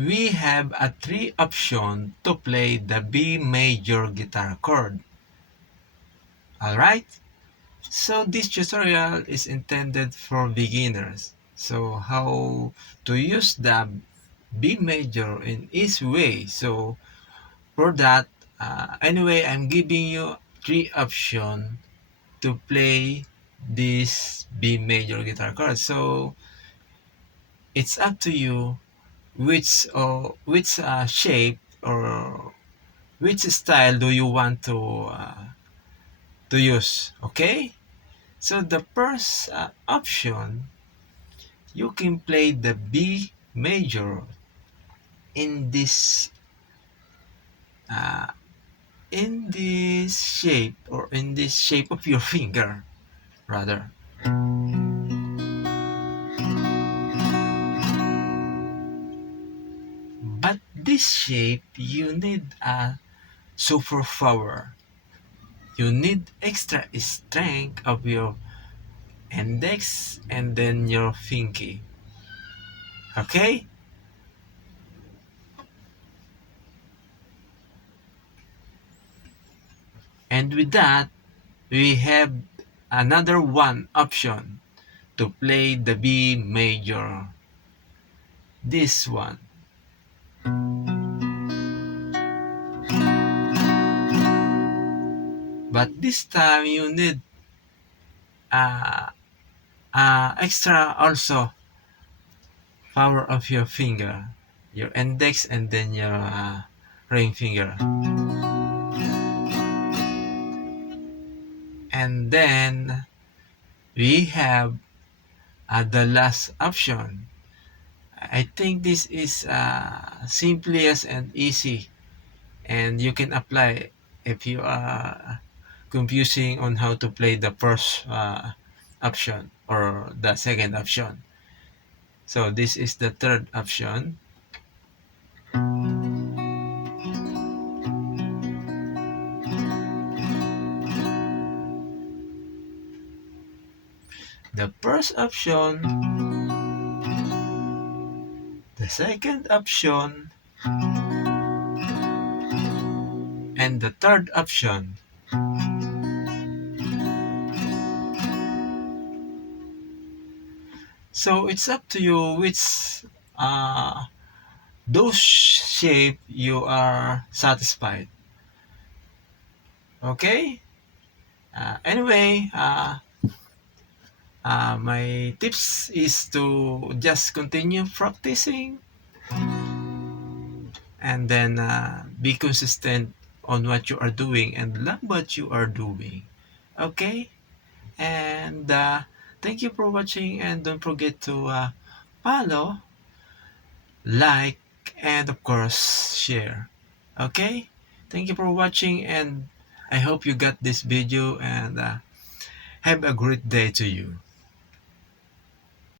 we have a three option to play the B major guitar chord. Alright? So this tutorial is intended for beginners. So how to use the B major in each way. So for that, anyway, I'm giving you three options to play this B major guitar chord. So it's up to you which shape or which style do you want to use. Okay, so the first option, you can play the B major in uh, this shape, or in this shape of your finger rather. But this shape, you need a superpower. You need extra strength of your index and then your pinky. Okay? And with that, we have another one option to play the B major. This one. But this time you need uh, extra also power of your finger, your index and then your ring finger. And then we have the last option. I think this is simplest and easy, and you can apply if you are confusing on how to play the first option or the second option. So this is the third option. The first option, the second option, and the third option. So it's up to you which those shape you are satisfied. Okay? Anyway, my tips is to just continue practicing and then be consistent on what you are doing and love what you are doing. Okay? And thank you for watching, and don't forget to follow, like, and of course share. Okay, thank you for watching, and I hope you got this video, and have a great day to you.